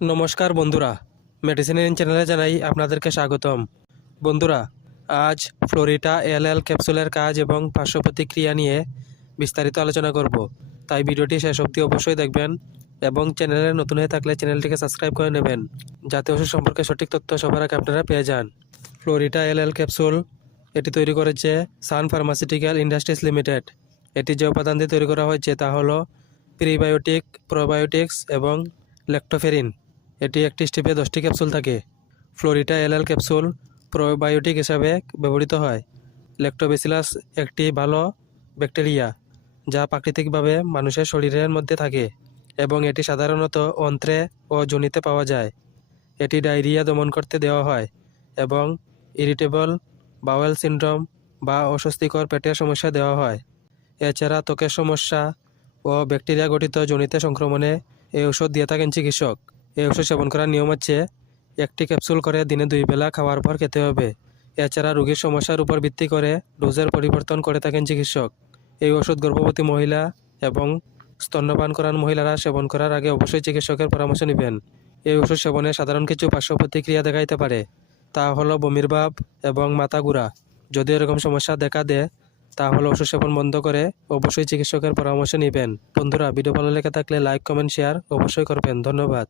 নমস্কার বন্ধুরা। মেডিসিন চ্যানেলে জানাই আপনাদেরকে স্বাগতম। বন্ধুরা, আজ ফ্লোরিটা এল এল ক্যাপসুলের কাজ এবং পার্শ্ব প্রতিক্রিয়া নিয়ে বিস্তারিত আলোচনা করব। তাই ভিডিওটি শেষ অবধি অবশ্যই দেখবেন এবং চ্যানেলে নতুন হয়ে থাকলে চ্যানেলটিকে সাবস্ক্রাইব করে নেবেন, যাতে ওষুধ সম্পর্কে সঠিক তথ্য সবার আগে আপনারা পেয়ে যান। ফ্লোরিটা এল এল ক্যাপসুল এটি তৈরি করেছে সান ফার্মাসিউটিক্যাল ইন্ডাস্ট্রিজ লিমিটেড এটি যে উপাদান দিয়ে তৈরি করা হয়েছে তা হলো প্রিবায়োটিক প্রোবায়োটিক্স এবং ল্যাক্টোফেরিন এটি একটি স্টিপে দশটি ক্যাপসুল থাকে। ফ্লোরিটা এল এল ক্যাপসুল প্রোবায়োটিক হিসাবে ব্যবহৃত হয়। ল্যাক্টোবেসিলাস একটি ভালো ব্যাকটেরিয়া, যা প্রাকৃতিকভাবে মানুষের শরীরের মধ্যে থাকে এবং এটি সাধারণত অন্ত্রে ও জনিতে পাওয়া যায়। এটি ডায়রিয়া দমন করতে দেওয়া হয় এবং ইরিটেবল বাওয়েল সিনড্রোম বা অস্বস্তিকর পেটের সমস্যা দেওয়া হয়। এছাড়া ত্বকের সমস্যা ও ব্যাকটেরিয়া গঠিত জনিতে সংক্রমণে এই ওষুধ দিয়ে থাকেন চিকিৎসক। এই ওষুধ সেবন করার নিয়ম হচ্ছে, একটি ক্যাপসুল করে দিনে দুই বেলা খাওয়ার পর খেতে হবে। এছাড়া রোগীর সমস্যার উপর ভিত্তি করে ডোজের পরিবর্তন করে থাকেন চিকিৎসক। এই ওষুধ গর্ভবতী মহিলা এবং স্তন্যপান করার মহিলারা সেবন করার আগে অবশ্যই চিকিৎসকের পরামর্শ নেবেন। এই ওষুধ সেবনে সাধারণ কিছু পার্শ্ব প্রতিক্রিয়া দেখাইতে পারে, তা হলো বমির ভাব এবং মাথা ঘুরা। যদি এরকম সমস্যা দেখা দেয় তাহলে ওষুধ সেবন বন্ধ করে অবশ্যই চিকিৎসকের পরামর্শ নেবেন। বন্ধুরা, ভিডিও ভালো লেগে থাকলে লাইক, কমেন্ট, শেয়ার অবশ্যই করবেন। ধন্যবাদ।